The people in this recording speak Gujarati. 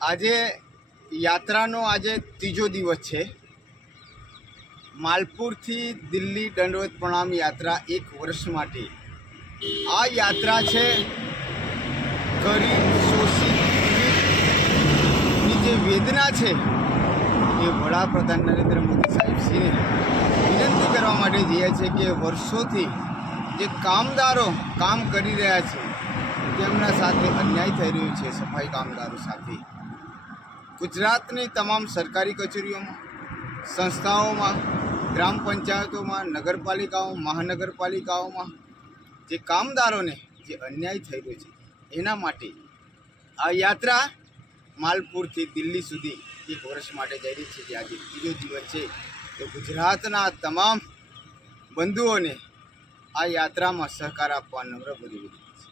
આજે યાત્રાનો આજે ત્રીજો દિવસ છે। માલપુરથી દિલ્હી દંડવત પ્રણામ યાત્રા 1 વર્ષ માટે। આ યાત્રા છે ગરીબ શોષિત પીડિતની જે વેદના છે એ વડાપ્રધાન નરેન્દ્ર મોદી સાહેબશ્રીને વિનંતી કરવા માટે જઈએ છીએ કે વર્ષોથી જે કામદારો કામ કરી રહ્યા છે તેમના સાથે અન્યાય થઈ રહ્યો છે। સફાઈ કામદારો સાથે ગુજરાતની તમામ સરકારી કચેરીઓમાં, સંસ્થાઓમાં, ગ્રામ પંચાયતોમાં, નગરપાલિકાઓ, મહાનગરપાલિકાઓમાં જે કામદારોને જે અન્યાય થઈ રહ્યો છે એના માટે આ યાત્રા માલપુરથી દિલ્હી સુધી 1 વર્ષ માટે જઈ રહી છે। જે આજે ત્રીજો દિવસ છે તો ગુજરાતના તમામ બંધુઓને આ યાત્રામાં સહકાર આપવા નમ્ર વિનંતી છે।